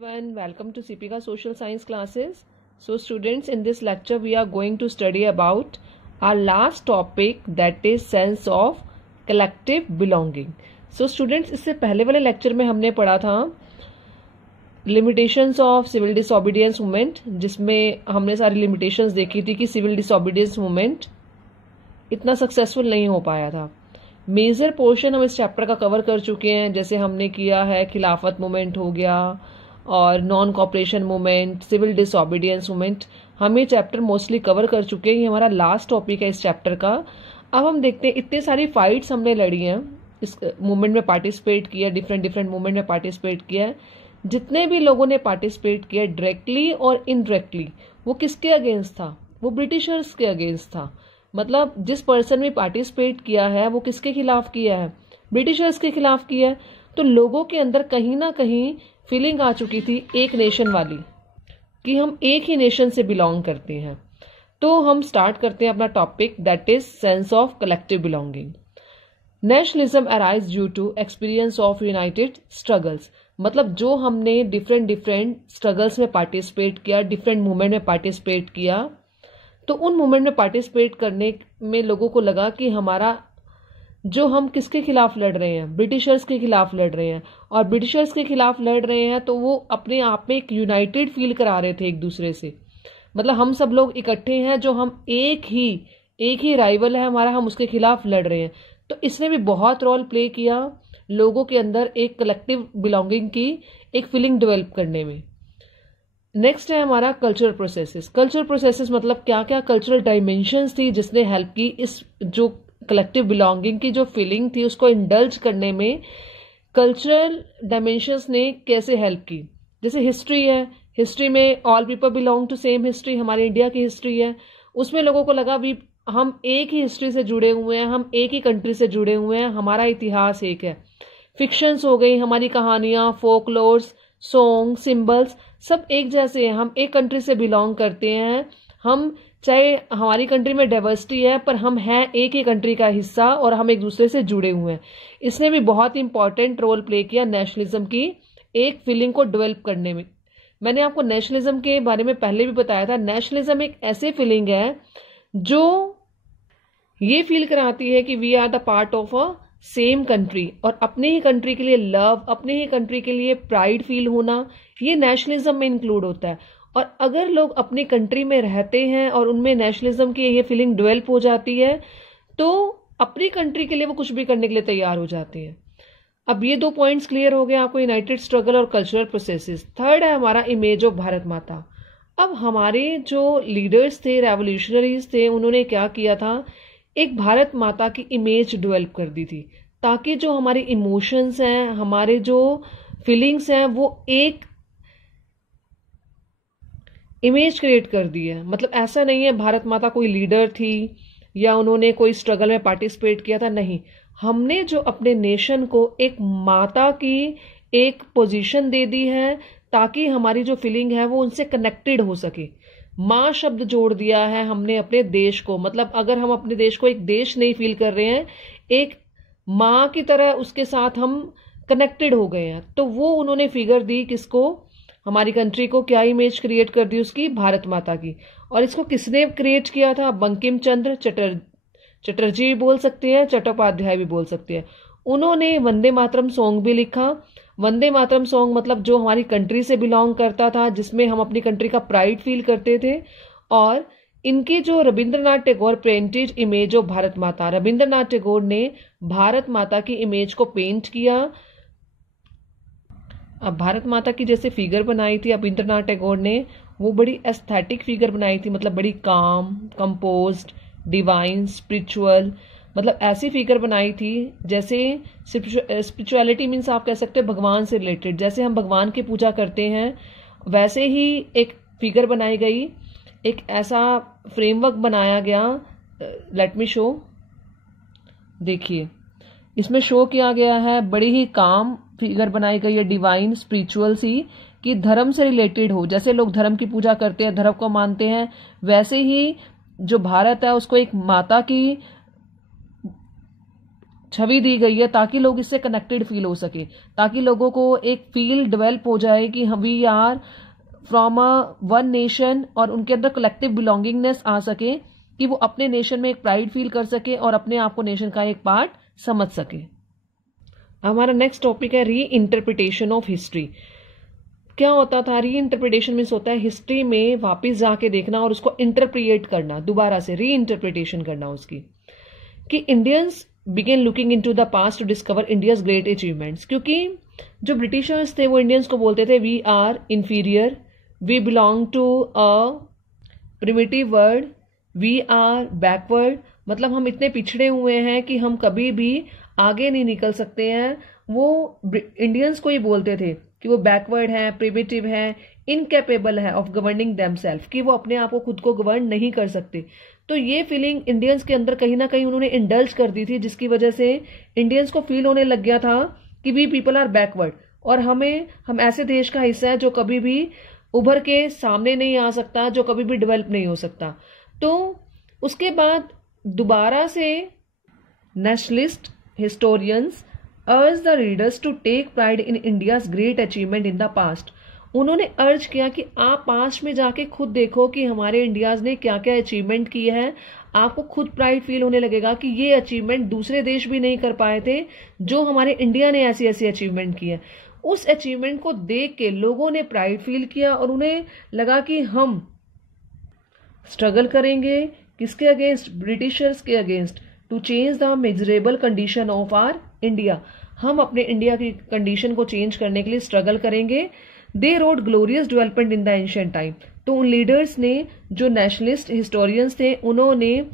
Everyone, welcome to CPK Social Science classes. So students, in this lecture we are going to study about our last topic, that is sense of collective belonging. So students, इससे पहले वाले lecture में हमने पढ़ा था limitations of civil disobedience movement, जिसमें हमने सारी limitations देखी थी कि civil disobedience movement इतना सक्सेसफुल नहीं हो पाया था. मेजर पोर्शन हम इस चैप्टर का कवर कर चुके हैं, जैसे हमने किया है खिलाफत मूवमेंट हो गया और non cooperation movement, civil disobedience movement. हम ये चैप्टर मोस्टली कवर कर चुके हैं. ये हमारा लास्ट टॉपिक है इस चैप्टर का. अब हम देखते हैं, इतने सारी फाइट्स हमने लड़ी हैं, इस मूवमेंट में पार्टिसिपेट किया, डिफरेंट मूवमेंट में पार्टिसिपेट किया है. जितने भी लोगों ने पार्टिसिपेट किया डायरेक्टली और इनडायरेक्टली, वो किसके अगेंस्ट था? वो ब्रिटिशर्स के अगेंस्ट था. मतलब जिस पर्सन ने पार्टिसिपेट किया है वो किसके खिलाफ किया है? ब्रिटिशर्स के खिलाफ किया है. तो लोगों के अंदर कहीं ना कहीं फीलिंग आ चुकी थी एक नेशन वाली, कि हम एक ही नेशन से बिलोंग करते हैं. तो हम स्टार्ट करते हैं अपना topic, that is sense of collective belonging. Nationalism arise due to experience of united struggles. मतलब जो हमने डिफरेंट स्ट्रगल्स में पार्टिसिपेट किया, डिफरेंट मूवमेंट में पार्टिसिपेट किया, तो उन मूवमेंट में पार्टिसिपेट करने में लोगों को लगा कि हमारा जो हम किसके खिलाफ लड़ रहे हैं, ब्रिटिशर्स के खिलाफ लड़ रहे हैं. और ब्रिटिशर्स के खिलाफ लड़ रहे हैं तो वो अपने आप में एक यूनाइटेड फील करा रहे थे एक दूसरे से. मतलब हम सब लोग इकट्ठे हैं, जो हम एक ही राइवल है हमारा, हम उसके खिलाफ लड़ रहे हैं. तो इसने भी बहुत रोल प्ले किया लोगों के अंदर एक कलेक्टिव बिलोंगिंग की एक फीलिंग डेवलप करने में. नेक्स्ट है हमारा कल्चरल प्रोसेसेस. कल्चरल प्रोसेसेस मतलब क्या क्या कल्चरल डायमेंशंस थी जिसने हेल्प की इस जो कलेक्टिव बिलोंगिंग की जो फीलिंग थी उसको इंडल्ज करने में. कल्चरल डायमेंशंस ने कैसे हेल्प की? जैसे हिस्ट्री है, हिस्ट्री में all people belong to same history, हमारे इंडिया की हिस्ट्री है. उसमें लोगों को लगा भी हम एक ही हिस्ट्री से जुड़े हुए हैं, हम एक ही कंट्री से जुड़े हुए हैं, हमारा इतिहास एक है. फिक्शंस हो गई, हमारी कहानियां, फोकलोर्स, सॉन्ग, सिंबल्स सब एक जैसे हैं. हम एक कंट्री से बिलोंग करते हैं. हम चाहे हमारी कंट्री में डाइवर्सिटी है, पर हम हैं एक ही कंट्री का हिस्सा और हम एक दूसरे से जुड़े हुए हैं. इसने भी बहुत इंपॉर्टेंट रोल प्ले किया नेशनलिज्म की एक फीलिंग को डेवलप करने में. मैंने आपको नेशनलिज्म के बारे में पहले भी बताया था. नेशनलिज्म एक ऐसे फीलिंग है जो ये फील कराती है कि we are the part of a same country, और अपने ही कंट्री के लिए लव, अपने ही कंट्री के लिए प्राइड फील होना, ये नेशनलिज्म में इंक्लूड होता है. और अगर लोग अपनी कंट्री में रहते हैं और उनमें नेशनलिज्म की ये फीलिंग डेवलप हो जाती है, तो अपनी कंट्री के लिए वो कुछ भी करने के लिए तैयार हो जाते हैं. अब ये दो पॉइंट्स क्लियर हो गए आपको, यूनाइटेड स्ट्रगल और कल्चरल प्रोसेसेस. थर्ड है हमारा इमेज ऑफ भारत माता. अब हमारे जो लीडर्स थे, रेवोल्यूशनरीज थे, उन्होंने क्या किया था, एक भारत माता की इमेज डेवलप कर दी थी, ताकि जो हमारे इमोशंस हैं, हमारे जो फीलिंग्स हैं, वो एक इमेज क्रिएट कर दी है. मतलब ऐसा नहीं है भारत माता कोई लीडर थी या उन्होंने कोई स्ट्रगल में पार्टिसिपेट किया था, नहीं. हमने जो अपने नेशन को एक माता की एक पोजीशन दे दी है, ताकि हमारी जो फीलिंग है वो उनसे कनेक्टेड हो सके. माँ शब्द जोड़ दिया है हमने अपने देश को. मतलब अगर हम अपने देश को एक देश नहीं फील कर रहे हैं, एक माँ की तरह उसके साथ हम कनेक्टेड हो गए हैं, तो वो उन्होंने फिगर दी किसको, हमारी कंट्री को. क्या इमेज क्रिएट कर दी उसकी? भारत माता की. और इसको किसने क्रिएट किया था? बंकिम चंद्र चटर्जी भी बोल सकते हैं, चट्टोपाध्याय भी बोल सकते हैं. उन्होंने वंदे मातरम सॉन्ग भी लिखा. वंदे मातरम सॉन्ग मतलब जो हमारी कंट्री से बिलोंग करता था, जिसमें हम अपनी कंट्री का प्राइड फील करते थे. और इनके जो Rabindranath Tagore painted image of Bharat माता, रविंद्रनाथ टैगोर ने भारत माता की इमेज को पेंट किया. अब भारत माता की जैसे फिगर बनाई थी रविंद्रनाथ टैगोर ने, वो बड़ी एस्थेटिक फिगर बनाई थी. मतलब बड़ी काम, कंपोज्ड, डिवाइन, स्पिरिचुअल, मतलब ऐसी फिगर बनाई थी जैसे स्पिरिचुअलिटी मीन्स आप कह सकते हैं भगवान से रिलेटेड. जैसे हम भगवान की पूजा करते हैं, वैसे ही एक फिगर बनाई गई, एक ऐसा फ्रेमवर्क बनाया गया. Let me show. देखिए इसमें शो किया गया है, बड़ी ही काम फिगर बनाई गई है, डिवाइन, स्पिरिचुअल सी, कि धर्म से रिलेटेड हो. जैसे लोग धर्म की पूजा करते हैं, धर्म को मानते हैं, वैसे ही जो भारत है उसको एक माता की छवि दी गई है ताकि लोग इससे कनेक्टेड फील हो सके, ताकि लोगों को एक फील डेवलप हो जाए कि we are from a one nation, और उनके अंदर कलेक्टिव बिलोंगिंगनेस आ सके कि वो अपने नेशन में एक प्राइड फील कर सके और अपने आप को नेशन का एक पार्ट समझ सके। हमारा नेक्स्ट टॉपिक है री इंटरप्रिटेशन ऑफ हिस्ट्री। क्या होता था? री इंटरप्रिटेशन मीन्स होता है हिस्ट्री में वापस जाके देखना और उसको इंटरप्रिएट करना, दोबारा से री इंटरप्रिटेशन करना उसकी, कि Indians began looking into the past to discover India's great achievements. क्योंकि जो ब्रिटिशर्स थे वो इंडियंस को बोलते थे we are inferior, we belong to a primitive world, we are backward, मतलब हम इतने पिछड़े हुए हैं कि हम कभी भी आगे नहीं निकल सकते हैं। वो इंडियंस को ही बोलते थे कि वो बैकवर्ड है, प्रिमिटिव है, इनकेपेबल है ऑफ गवर्निंग देमसेल्फ, कि वो अपने आप को खुद को गवर्न नहीं कर सकते। तो ये फीलिंग इंडियंस के अंदर कहीं ना कहीं उन्होंने इंडल्ज कर दी थी, जिसकी वजह से इंडियंस को फील होने लग गया था कि वी पीपल आर बैकवर्ड, और हम ऐसे देश का हिस्सा है जो कभी भी उभर के सामने नहीं आ सकता, जो कभी भी डेवलप नहीं हो सकता। तो उसके बाद दोबारा से nationalist historians urge the readers to take pride in India's great achievement in the past. उन्होंने अर्ज किया कि आप पास्ट में जाके खुद देखो कि हमारे इंडियाज ने क्या क्या अचीवमेंट किए हैं। आपको खुद प्राइड फील होने लगेगा कि ये अचीवमेंट दूसरे देश भी नहीं कर पाए थे, जो हमारे इंडिया ने ऐसी ऐसी अचीवमेंट की है। उस अचीवमेंट को देख के लोगों ने प्राइड फील किया और उन्हें लगा कि हम स्ट्रगल करेंगे किसके अगेंस्ट? ब्रिटिशर्स के against, to change the miserable condition of our India. हम अपने इंडिया की कंडीशन को चेंज करने के लिए स्ट्रगल करेंगे। They rode glorious development in the ancient time. तो उन लीडर्स ने, जो नेशनलिस्ट हिस्टोरियंस थे, उन्होंने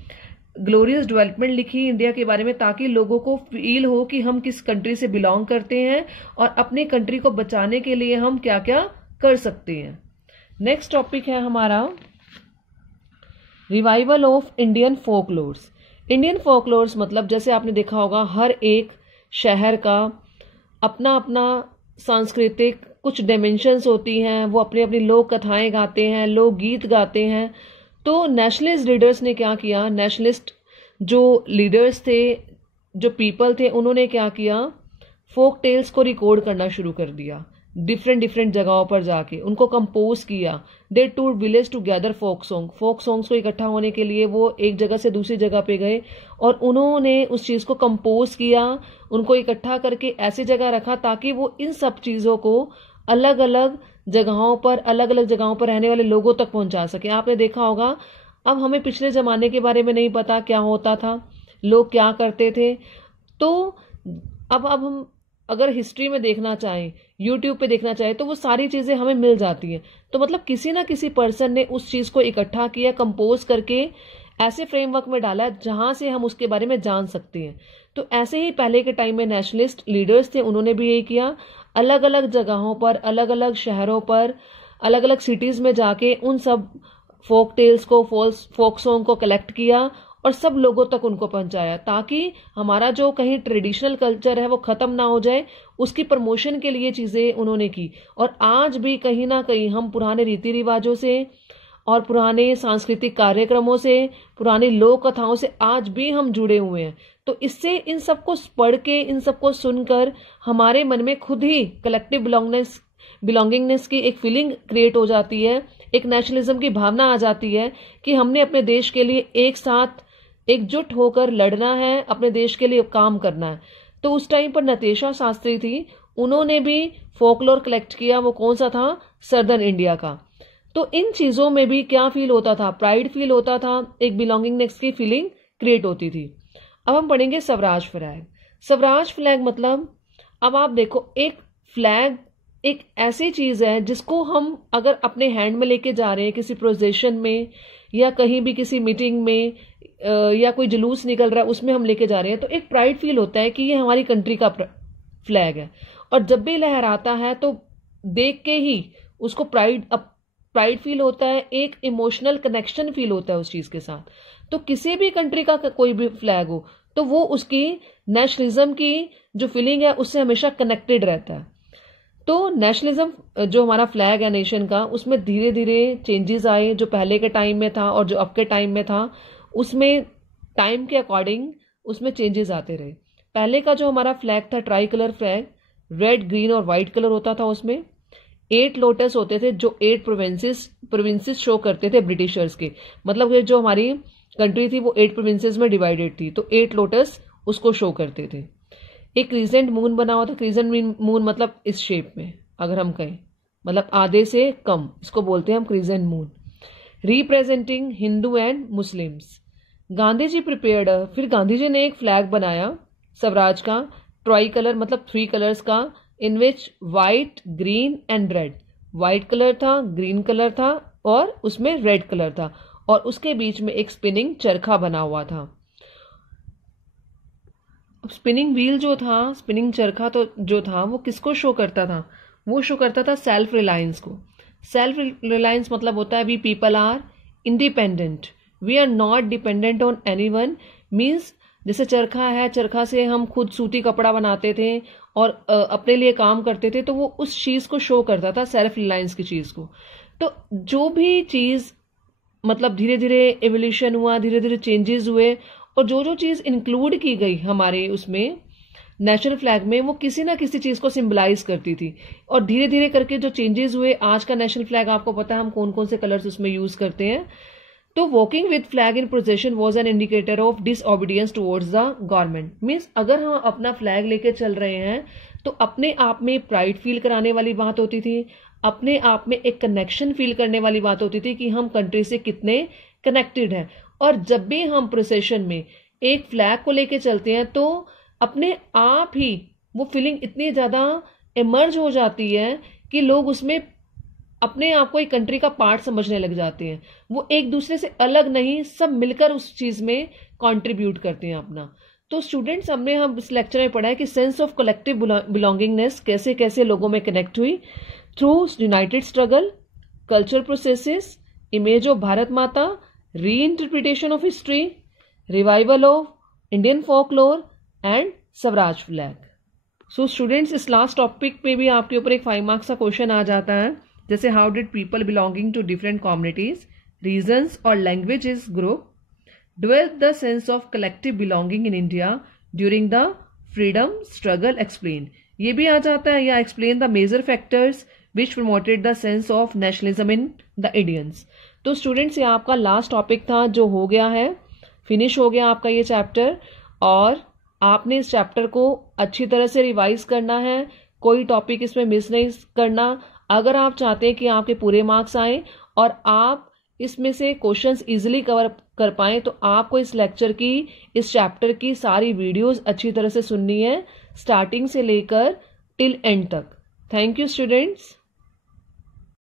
ग्लोरियस डेवलपमेंट लिखी इंडिया के बारे में, ताकि लोगों को फील हो कि हम किस कंट्री से बिलोंग करते हैं और अपनी कंट्री को बचाने के लिए हम क्या क्या कर सकते हैं। नेक्स्ट टॉपिक है हमारा revival of Indian folklores. Indian folklores मतलब जैसे आपने देखा होगा हर एक शहर का अपना अपना सांस्कृतिक कुछ डायमेंशंस होती हैं, वो अपनी अपनी लोक कथाएं गाते हैं, लोक गीत गाते हैं। तो नेशनलिस्ट लीडर्स ने क्या किया? नेशनलिस्ट जो लीडर्स थे, जो पीपल थे, उन्होंने क्या किया? फोक टेल्स को रिकॉर्ड करना शुरू कर दिया, डिफरेंट डिफरेंट जगहों पर जाके उनको कंपोज किया। They tour village to gather folk song. Folk songs को इकट्ठा होने के लिए वो एक जगह से दूसरी जगह पे गए और उन्होंने उस चीज को कंपोज किया, उनको इकट्ठा करके ऐसी जगह रखा ताकि वो इन सब चीजों को अलग अलग जगहों पर रहने वाले लोगों तक पहुंचा सके। आपने देखा होगा, अब हमें पिछले जमाने के बारे में नहीं पता क्या होता था, लोग क्या करते थे। तो अब हम अगर हिस्ट्री में देखना चाहें, यूट्यूब पे देखना चाहें, तो वो सारी चीजें हमें मिल जाती हैं। तो मतलब किसी ना किसी पर्सन ने उस चीज को इकट्ठा किया, कंपोज करके ऐसे फ्रेमवर्क में डाला जहां से हम उसके बारे में जान सकते हैं। तो ऐसे ही पहले के टाइम में नेशनलिस्ट लीडर्स थे, उन्होंने भी यही किया। अलग अलग जगहों पर, अलग अलग शहरों पर, अलग अलग सिटीज में जाके उन सब फोक टेल्स को, फोक सॉन्ग को कलेक्ट किया और सब लोगों तक उनको पहुंचाया, ताकि हमारा जो कहीं ट्रेडिशनल कल्चर है वो खत्म ना हो जाए। उसकी प्रमोशन के लिए चीजें उन्होंने की। और आज भी कहीं ना कहीं हम पुराने रीति रिवाजों से और पुराने सांस्कृतिक कार्यक्रमों से, पुरानी लोक कथाओं से आज भी हम जुड़े हुए हैं। तो इससे इन सबको पढ़ के, इन सबको सुनकर हमारे मन में खुद ही कलेक्टिव बिलोंगिंगनेस की एक फीलिंग क्रिएट हो जाती है, एक नेशनलिज्म की भावना आ जाती है कि हमने अपने देश के लिए एक साथ एकजुट होकर लड़ना है, अपने देश के लिए काम करना है। तो उस टाइम पर नतेशा शास्त्री थी, उन्होंने भी फोकलोर कलेक्ट किया। वो कौन सा था? सदर्न इंडिया का। तो इन चीजों में भी क्या फील होता था? प्राइड फील होता था, एक बिलोंगिंगनेस की फीलिंग क्रिएट होती थी। अब हम पढ़ेंगे स्वराज फ्लैग। स्वराज फ्लैग मतलब, अब आप देखो, एक फ्लैग एक ऐसी चीज है जिसको हम अगर अपने हैंड में लेके जा रहे हैं किसी प्रोजेशन में या कहीं भी किसी मीटिंग में या कोई जुलूस निकल रहा है उसमें हम लेके जा रहे हैं, तो एक प्राइड फील होता है कि ये हमारी कंट्री का फ्लैग है। और जब भी लहराता है तो देख के ही उसको प्राइड फील होता है, एक इमोशनल कनेक्शन फील होता है उस चीज के साथ। तो किसी भी कंट्री का कोई भी फ्लैग हो तो वो उसकी नेशनलिज्म की जो फीलिंग है उससे हमेशा कनेक्टेड रहता है। तो नेशनलिज्म जो हमारा फ्लैग है नेशन का, उसमें धीरे धीरे चेंजेस आए। जो पहले के टाइम में था और जो अब के टाइम में था, उसमें टाइम के अकॉर्डिंग उसमें चेंजेस आते रहे। पहले का जो हमारा फ्लैग था try colour flag, red green और व्हाइट कलर होता था, उसमें 8 लोटस होते थे जो 8 प्रोविंसेस शो करते थे ब्रिटिशर्स के। मतलब कि जो हमारी कंट्री थी वो 8 प्रोविंसेस में डिवाइडेड थी, तो 8 लोटस उसको शो करते थे। एक क्रीजेंट मून बना हुआ था, क्रीजेंट मून मतलब इस शेप में अगर हम कहें, मतलब आधे से कम, इसको बोलते हैं हम crescent moon, representing Hindu and Muslims. Gandhi ji prepared, फिर गांधी जी ने एक फ्लैग बनाया स्वराज का, ट्राई कलर मतलब 3 कलर्स का, in which white green and red, white colour था, ग्रीन कलर था और उसमें रेड कलर था, और उसके बीच में एक स्पिनिंग चरखा बना हुआ था। स्पिनिंग व्हील जो था, स्पिनिंग चरखा तो जो था वो किसको शो करता था? वो शो करता था सेल्फ रिलायंस को। सेल्फ रिलायंस मतलब होता है we people are independent, we are not dependent on anyone. Means जैसे चरखा है, चरखा से हम खुद सूती कपड़ा बनाते थे और अपने लिए काम करते थे, तो वो उस चीज को शो करता था, सेल्फ रिलायंस की चीज को। तो जो भी चीज मतलब धीरे धीरे एवोल्यूशन हुआ, धीरे धीरे चेंजेस हुए, और जो जो चीज इंक्लूड की गई हमारे उसमें नेशनल फ्लैग में, वो किसी ना किसी चीज को सिंबलाइज करती थी। और धीरे धीरे करके जो चेंजेस हुए, आज का नेशनल फ्लैग आपको पता है हम कौन कौन से कलर्स उसमें यूज करते हैं। तो walking with flag in procession was an indicator of disobedience towards the government. Means अगर हम अपना फ्लैग लेके चल रहे हैं तो अपने आप में प्राइड फील कराने वाली बात होती थी, अपने आप में एक कनेक्शन फील करने वाली बात होती थी कि हम कंट्री से कितने कनेक्टेड हैं। और जब भी हम प्रोसेशन में एक फ्लैग को लेके चलते हैं तो अपने आप ही वो फीलिंग इतनी ज्यादा इमर्ज हो जाती है कि लोग उसमें अपने आप को एक कंट्री का पार्ट समझने लग जाते हैं। वो एक दूसरे से अलग नहीं, सब मिलकर उस चीज में कंट्रीब्यूट करते हैं अपना। तो स्टूडेंट्स, हम इस लेक्चर में पढ़ा है कि सेंस ऑफ कलेक्टिव बिलोंगिंगनेस कैसे कैसे लोगों में कनेक्ट हुई through united struggle, cultural processes, image of Bharat Mata, reinterpretation of history, revival of Indian folklore and Swaraj flag. So students, इस लास्ट टॉपिक पे भी आपके ऊपर एक 5 मार्क्स का क्वेश्चन आ जाता है, जैसे how did people belonging to different communities, regions और languages group develop the sense of collective belonging in India during the freedom struggle, explain. ये भी आ जाता है, या explain the major factors which promoted the sense of nationalism in the Indians. तो students, ये आपका लास्ट टॉपिक था जो हो गया है, फिनिश हो गया आपका ये चैप्टर, और आपने इस चैप्टर को अच्छी तरह से रिवाइज करना है, कोई टॉपिक इसमें मिस नहीं करना। अगर आप चाहते हैं कि आपके पूरे मार्क्स आए और आप इसमें से क्वेश्चंस इजीली कवर कर पाएं, तो आपको इस लेक्चर की, इस चैप्टर की सारी वीडियोस अच्छी तरह से सुननी है, स्टार्टिंग से लेकर टिल एंड तक। Thank you students.